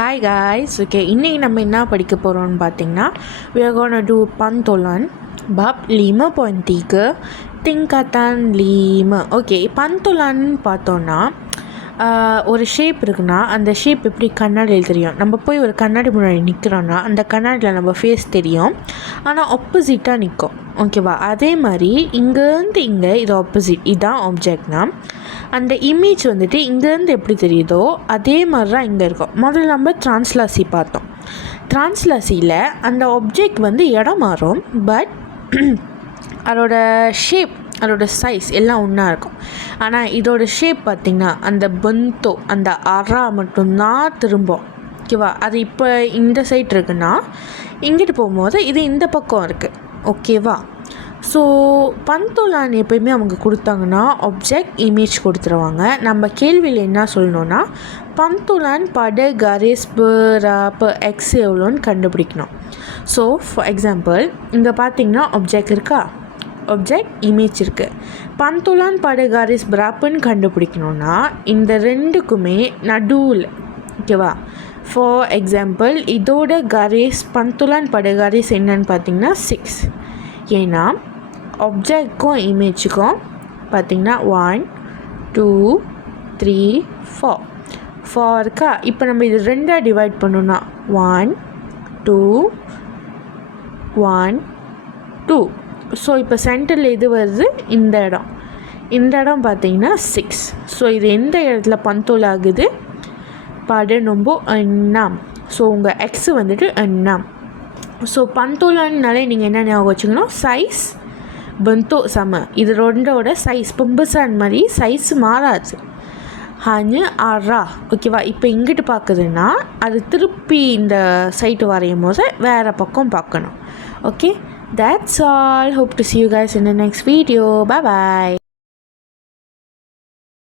Hi guys, okay, இன்னைக்கு நம்ம என்ன படிக்க போகிறோம்னு பார்த்தீங்கன்னா we are gonna do pantolan bab 5.3 tingkatan 5. Okay, pantolan பார்த்தோன்னா ஒரு ஷேப் இருக்குன்னா அந்த ஷேப் எப்படி கண்ணாடியில் தெரியும். நம்ம போய் ஒரு கண்ணாடி முன்னாடி நிற்கிறோன்னா அந்த கண்ணாடியில் நம்ம ஃபேஸ் தெரியும், ஆனால் ஆப்போசிட்டாக நிற்கும். ஓகேவா? அதே மாதிரி இங்கேருந்து இங்கே இது ஆப்போசிட், இதுதான் ஆப்ஜெக்ட்னா அந்த இமேஜ் வந்துட்டு இங்கேருந்து எப்படி தெரியுதோ அதே மாதிரி தான் இங்கே இருக்கும். முதல்ல நம்ம ட்ரான்ஸ்லாசி பார்த்தோம். ட்ரான்ஸ்லாசியில் அந்த ஆப்ஜெக்ட் வந்து இடம் மாறும், பட் அதோட ஷேப் அதோட சைஸ் எல்லாம் ஒன்றா இருக்கும். ஆனால் இதோட ஷேப் பார்த்திங்கன்னா அந்த பந்தோ அந்த அரா மட்டும்தான் திரும்பும். ஓகேவா? அது இப்போ இந்த சைட் இருக்குன்னா இங்கிட்டு போகும்போது இது இந்த பக்கம் இருக்குது. ஓகேவா? ஸோ பந்தோலான் எப்போயுமே அவங்க கொடுத்தாங்கன்னா ஆப்ஜெக்ட் இமேஜ் கொடுத்துருவாங்க. நம்ம கேள்வியில் என்ன சொல்லணுன்னா பந்தோலான் பட கரேஸ் ப எக்ஸ் எவ்வளோன்னு கண்டுபிடிக்கணும். ஸோ ஃபார் எக்ஸாம்பிள் இங்கே பார்த்தீங்கன்னா ஆப்ஜெக்ட் இருக்கா, ஆப்ஜெக்ட் இமேஜ் இருக்குது. பந்தோலான் பட கரேஸ் பராப்புன்னு கண்டுபிடிக்கணுன்னா இந்த ரெண்டுக்குமே நடுவில். ஓகேவா? ஃபார் எக்ஸாம்பிள் இதோட கரேஸ் பந்தோலான் பட கரேஸ் என்னன்னு பார்த்தீங்கன்னா 6. ஏன்னா ஆப்ஜெக்ட்க்கும் இமேஜுக்கும் பார்த்திங்கன்னா 1 2 3 4 இருக்கா. இப்போ நம்ம இது ரெண்டாக டிவைட் பண்ணோன்னா 1 2 1 2. ஸோ இப்போ சென்டரில் எது வருது? இந்த இடம் பார்த்திங்கன்னா 6. ஸோ இது எந்த இடத்துல பந்தோல் ஆகுது? படனொம்போ எண்ணாம். ஸோ உங்கள் எக்ஸ் வந்துட்டு எண்ணாம். ஸோ பந்தோலான்னாலே நீங்கள் என்ன ஞாபகம் வச்சுக்கணும்? சைஸ் பந்தோ சம. இது ரெண்டோட சைஸ் பம்பசான் மாதிரி சைஸ் மாறாது. ஹான்னு அரா. ஓகேவா? இப்போ இங்கிட்டு பார்க்குதுன்னா அது திருப்பி இந்த சைட்டு வரையும் போது வேறு பக்கம் பார்க்கணும். Okay, that's all. Hope to see you guys in the next video. Bye bye.